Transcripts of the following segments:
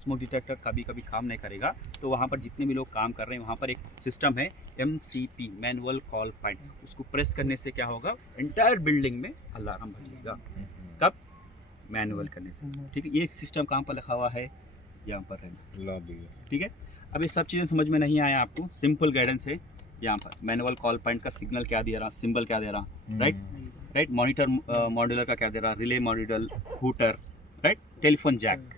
Smoke detector कभी कभी काम नहीं करेगा, तो वहाँ पर जितने भी लोग काम कर रहे हैं वहाँ पर एक सिस्टम है MCP, मैनुअल कॉल पॉइंट, उसको प्रेस करने से क्या होगा, एंटायर बिल्डिंग में अलार्म बजेगा। कब? मैनुअल करने से। ठीक है, ये सिस्टम कहाँ पर लिखा हुआ है, यहाँ पर है। ठीक है, अब ये सब चीज़ें समझ में नहीं आया आपको, सिंपल गाइडेंस है। यहाँ पर मैनुअल कॉल पॉइंट का सिग्नल क्या दे रहा, सिंबल क्या दे रहा, राइट, मॉनिटर मॉड्यूलर का क्या दे रहा, relay modular, hooter, right, telephone jack.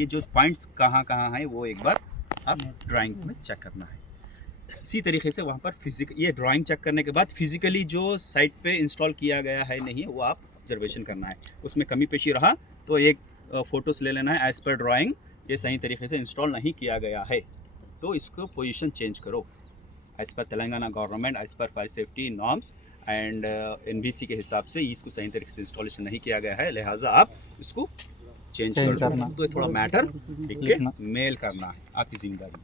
ये जो पॉइंट्स कहाँ कहाँ हैं वो एक बार आप ड्राइंग में चेक करना है। इसी तरीके से वहाँ पर ये ड्राइंग चेक करने के बाद फिजिकली जो साइट पे इंस्टॉल किया गया है नहीं है वो आप ऑब्जर्वेशन करना है, उसमें कमी पेशी रहा तो एक फ़ोटोज़ ले लेना है, एज़ पर ड्राइंग ये सही तरीके से इंस्टॉल नहीं किया गया है तो इसको पोजीशन चेंज करो as per Telangana government, as per fire safety norms and NBC के हिसाब से इसको सही तरीके से इंस्टॉलेशन नहीं किया गया है, लिहाजा आप इसको चेंज करना। तो थोड़ा मैटर ठीक है, मेल करना है आपकी जिम्मेदारी।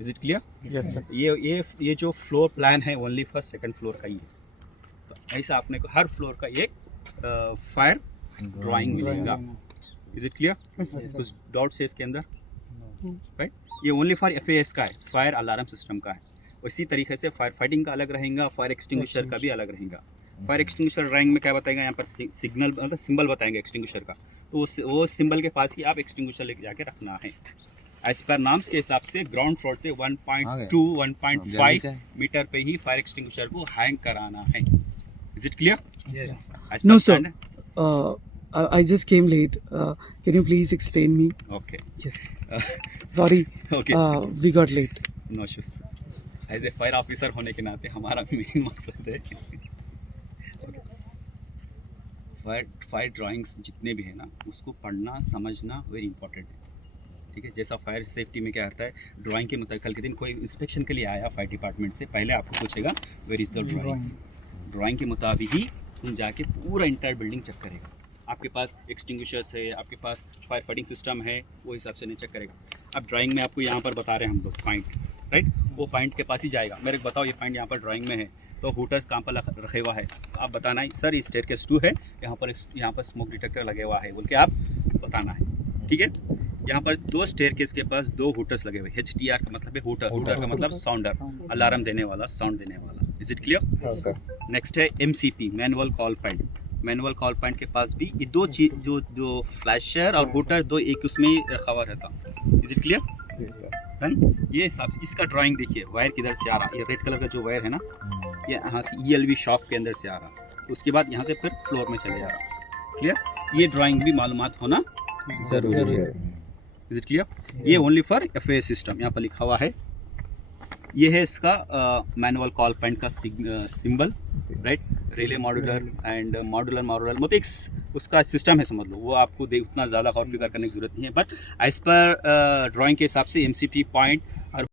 Is it clear? Yes, sir. ये जो फ्लोर प्लान है ओनली फॉर सेकंड फ्लोर का ही है, तो ऐसा आपने को हर फ्लोर का एक फायर ड्राइंग मिलेगा। Is it clear? कुछ डाउट्स है इसके अंदर? राइट, ये ओनली फॉर FAS का है, फायर अलार्म सिस्टम का है। इसी तरीके से फायर फाइटिंग का अलग रहेगा, फायर एक्सटिंग्विशर का भी अलग रहेगा। फायर एक्सटिंग्विशर ड्राइंग में क्या बताएगा, यहाँ पर सिग्नल मतलब सिंबल बताएंगे एक्सटिंग्विशर का, तो वो सिंबल के पास ही आप एक्सटिंग्विशर लेके जाके रखना है। एज पर नाम्स के हिसाब से ग्राउंड फ्लोर से 1.2 1.5 मीटर पे ही फायर एक्सटिंग्विशर को हैंग कराना है। Is it clear? Yes. No, sir. I just came late. Can you please explain me? Okay Yes. Sorry. Okay, We got late. No issues. As a fire officer होने के नाते हमारा main मकसद है fire drawings जितने भी है ना उसको पढ़ना समझना वेरी इंपॉर्टेंट है। ठीक है, जैसा फायर सेफ्टी में क्या आता है, ड्राइंग के मुताबिक कल के दिन कोई इंस्पेक्शन के लिए आया फायर डिपार्टमेंट से, पहले आपको पूछेगा where is the drawings, drawing के मुताबिक ही तुम जाके पूरा इंटायर बिल्डिंग चेक करेगा। आपके पास एक्सटिंग्विशर्स है, आपके पास फायर फाइटिंग सिस्टम है, वो हिसाब से नहीं चेक करेगा। अब ड्राइंग में आपको यहाँ पर बता रहे हैं हम लोग पॉइंट, राइट, वो पॉइंट के पास ही जाएगा। मेरे को बताओ ये पॉइंट यहाँ पर ड्राइंग में है तो हूटर्स कहाँ पर रखे हुआ है, तो आप बताना है सर इस स्टेयरकेस 2 है, यहाँ पर स्मोक डिटेक्टर लगे हुआ है बोल के आप बताना है। ठीक है, यहाँ पर 2 स्टेयरकेस के पास 2 हूटर्स लगे हुए, HTR का मतलब है हूटर, हूटर का मतलब साउंडर, अलार्म देने वाला, साउंड देने वाला। Is it clear? नेक्स्ट है MCP, manual call point. Manual call point के पास भी ये 2 चीज जो फ्लैशर और हूटर दो एक उसमें रखा हुआ रहता। Is it clear? ये हिसाब से इसका ड्राइंग देखिए, वायर किधर से आ रहा है, ये रेड कलर का जो वायर है ना ये यहाँ से ELV शॉफ्ट के अंदर से आ रहा, उसके बाद यहाँ से फिर फ्लोर में चले जा रहा। क्लियर? ये ड्राइंग भी मालूमात होना ज़रूरी है। Is it clear? ये ओनली फॉर FAS सिस्टम, यहाँ पर लिखा हुआ है। ये है इसका मैनुअल कॉल पॉइंट का symbol, right, relay modular and modular मतलब एक उसका सिस्टम है, समझ लो। वो आपको उतना ज़्यादा गौर फिक्र करने की जरूरत नहीं है, बट एज पर ड्राइंग के हिसाब से MCP पॉइंट